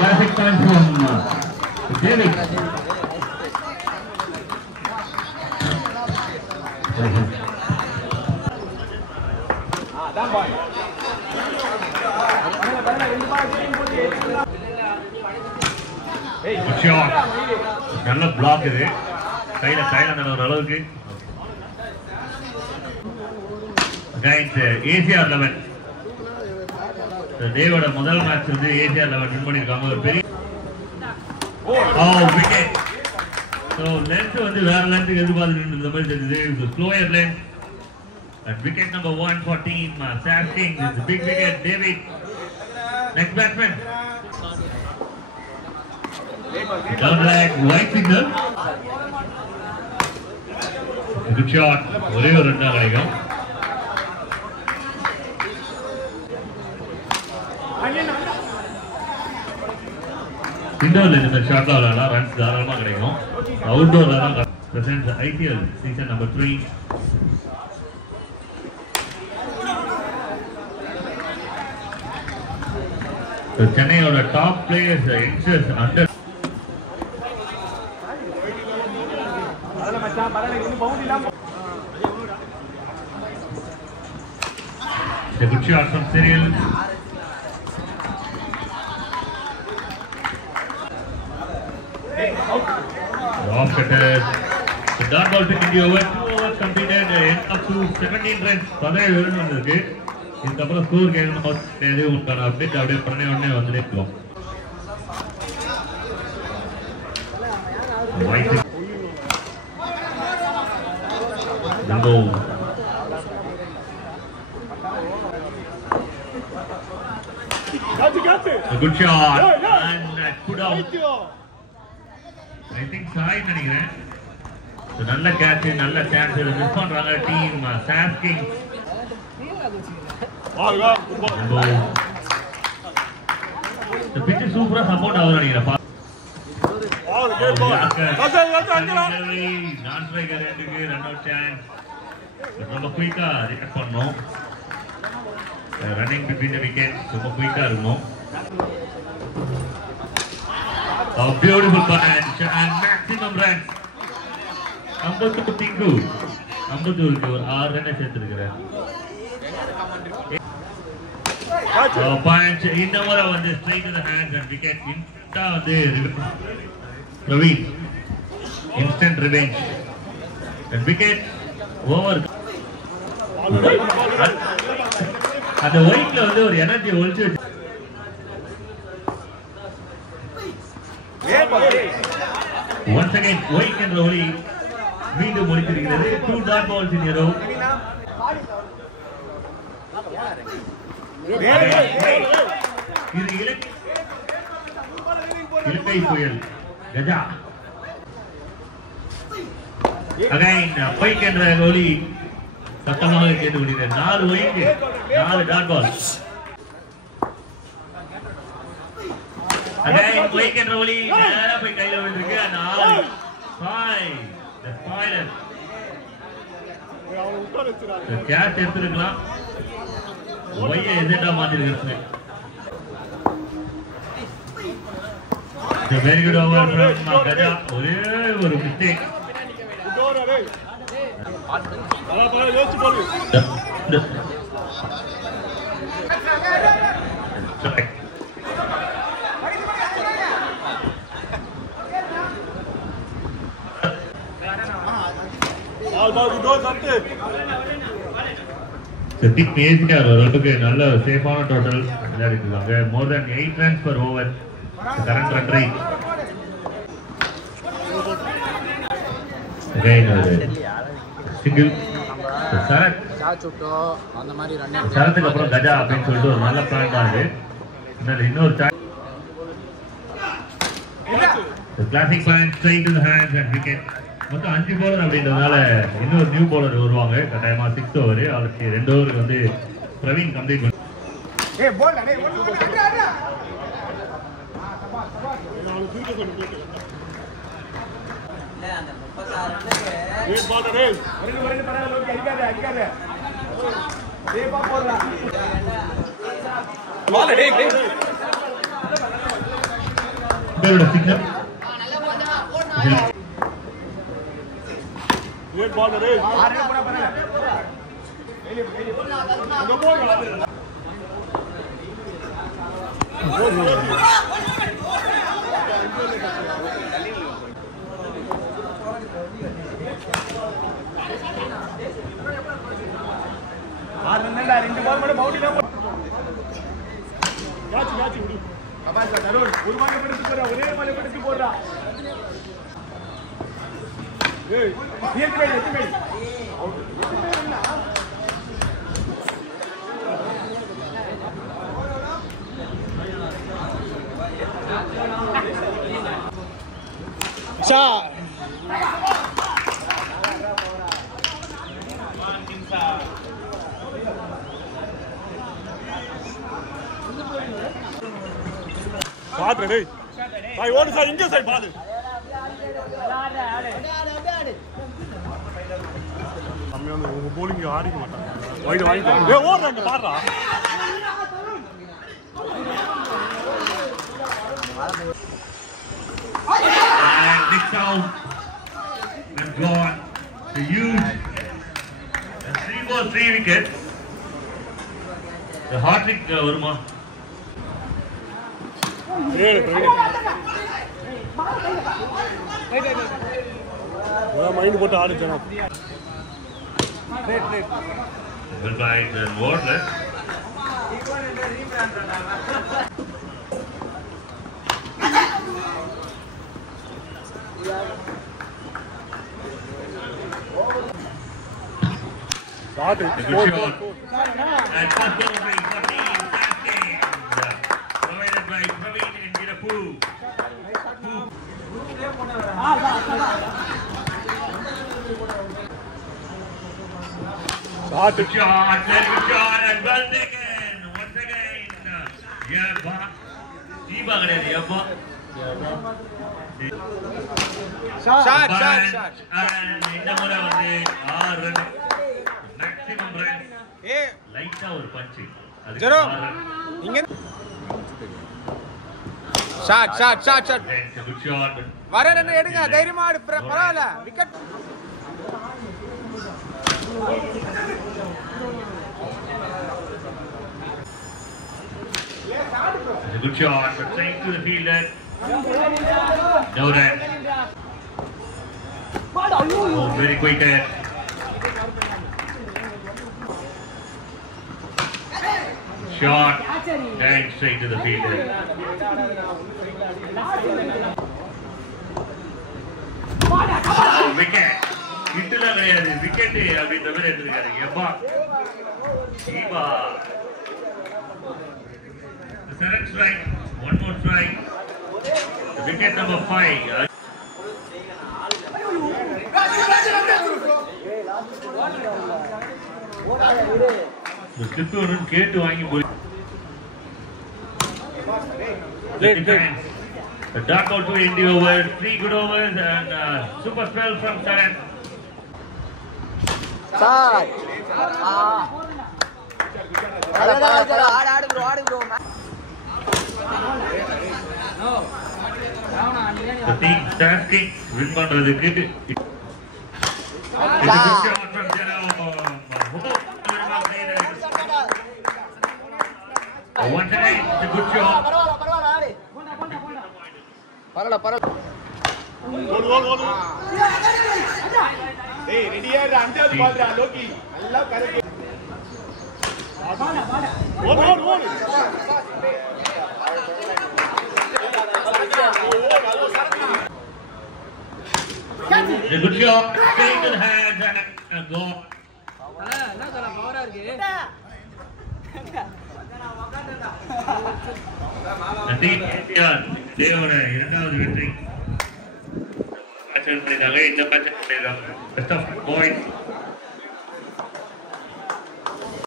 Classic time from David. Good shot. நல்ல black இது. கையில அந்த ஒரு அளவுக்கு. Against ACR 11. தேவோட முதல் மேட்ச் வந்து ACR 11 வின் பண்ணிருக்காங்க. ஒரு பெரிய wicket. So length வந்து வேற லென்த்துக்கு எதிர்பார்த்துட்டு இருந்த மாதிரி தெரியுது. Slower length. And wicket number 1 for team Sasking. It's a big wicket. David. Next batsman. Down like white signal. Good shot. ஒரே ஒரு ரன் தான் கிடைக்கும். இண்டோர்ல இந்த ஷாட்ல விளையாடலாம் ரன்ஸ் தாராளமா கிடைக்கும். அவுட்டோர்ல தான் பிரசன்ட் IPL சீசன் நம்பர் 3. சென்னையோட top players youngsters under The good shot from Cyril. Off cutter. The dot ball pick in the over. 2 overs completed. End up to 17 runs. 17 runs வந்திருக்கு. இதுக்கப்புறம் ஸ்கோர் கேட்கணும் எது உண்டான update அப்படியே உடனே வந்துட்டே இருக்கும். A good shot and put out. I think side நினைக்கிறேன். நல்ல கேட்ச் நல்ல சான்ஸ் மிஸ் பண்றாங்க team சாஸ்கிங். The pitch is super support ஆகுது நினைக்கிறேன். நான் ஸ்ட்ரைக்கர் ரெண்டுக்கு ரன் அவுட் சான்ஸ். ரொம்ப குயிக்கா ரியாக்ட் பண்ணோம். ரன்னிங் பிட்வீன் தி விக்கெட்ஸ் ரொம்ப குயிக்கா இருக்கணும். A beautiful punch and maximum runs. Ambattur திங்கு அம்பத்தூருக்கு ஒரு 6 run சேர்த்திருக்கிறார். Punch in the over வந்து straight to the hands and wicket. Insta வந்து Praveen instant revenge and wicket over. அந்த ஒயிட்ல வந்து ஒரு எனர்ஜி ஒளிச்சு வச்சு once again white என்ற ஒளி மீண்டும் ஒளித்திருக்கிறது. 2 dot balls in a row. இது இலங்கை புயல் கஜா. again white என்ற ஒளி சத்தமாக கேட்டுக்கொண்டிருக்கிறது. 4 white 4 dot balls. again white என்ற ஒளி நேரா போய் கையில விழுந்திருக்கு. 4 5 the spoiler. கேட்ச் எடுத்துக்கலாம். ஒய்யை எதிர்டா மாத்திருக்கிறது. Very good over from Gaja. ஒரே ஒரு மிஸ்டேக். ஓரளவுக்கு நல்ல சேஃபான டோட்டல் விளையாடிருக்காங்க. More then 8 runs per over. Current run rate single. சரத்துக்கு அப்புறம் கஜா அப்படின்னு சொல்லிட்டு ஒரு நல்ல பிளான் தான் இருக்கு. இன்னொரு classic point straight to the hands and wicket. மொத்தம் 5 bowler அப்படின்றதுனால இன்னொரு நியூ bowler வருவாங்க கட்டாயமா. 6 over அவருக்கு 2 over வந்து பிரவீன் கம்ப்ளீட் பண்ணு. ஏய் போல்டா டேய் ஒன்னு அட்ரா நாலு தூக்கி கொண்டு போடு. இல்ல அந்த 36 ஏய் பால்டா டேய் ரெண்டு பரவாயில்லை ஓகே அடிக்காத டேய் பா போடுடா பால் டேய் பேரோட சிக்னல் நல்ல போடா போடுடா ஏய் பால்டா டேய் ஆறு போடா பரவாயில்லை வெளிய அங்க போடா ரெண்டு பால் மட்டும் பவுண்டரி தான் கேட்ச் விடு. கபால் தருண் ஒரு பால் எடுத்து போறா ஒரே பால் எடுத்து போறா ஏய் எத்து Shot. பாத்து டேய் சாய் ஓடு சாய் இங்க சாய் பாத்து அம்மே வந்து உங்க bowling ஆடிக்க மாட்டாங்க வைட் வாங்கி டேய் ஓடுறாங்க பாறா and Nick out and gone to huge and 3 wickets. The hot trick வருமா ஏய் பிரவீன் நான் மைண்ட் போட்டு ஆடுச்சேனா well by the wordless shot and first delivery for the provided by Praveen and Girapu. shot Good shot, very good shot, and well taken once again. Yabba. Diba kadayadu, Yabba. Shot And இந்த முறை வந்து 6 run. Maximum runs. ஏய் லைட்டா ஒரு punch. Zero இங்க shot Good shot. வர ரெண்டு எடுங்க தைரியமா ஆடு பரவாயில்லை wicket It's a good shot, but straight to the fielder. No run. Oh, very quick there. Shot and straight to the fielder. Oh, wicket. Hitla கிடையாது wicket அப்படின்ற மாதிரி எடுத்துருக்காரு எப்பா ஈபா the second strike, one more strike, the wicket number 5. சித்தூரன் கேட்டு வாங்கி போய் the duck out to end the over, 3 good overs and super spell from Saran. Shot. ஆடு bro. The team tasking win பண்றதுக்கு once again it's a good shot. பரவாயில்ல ஓடு ஏய் ரெடியா இரு அஞ்சாவது பால்டா லோகி நல்லா கரெக்ட் ஓடு A good shot, straight to the hands and a goal. என்ன சொல்ல பவரா இருக்கு தேவோட இரண்டாவது வெற்றி இந்த மேட்ச் பண்ணிருக்காங்க. Best of points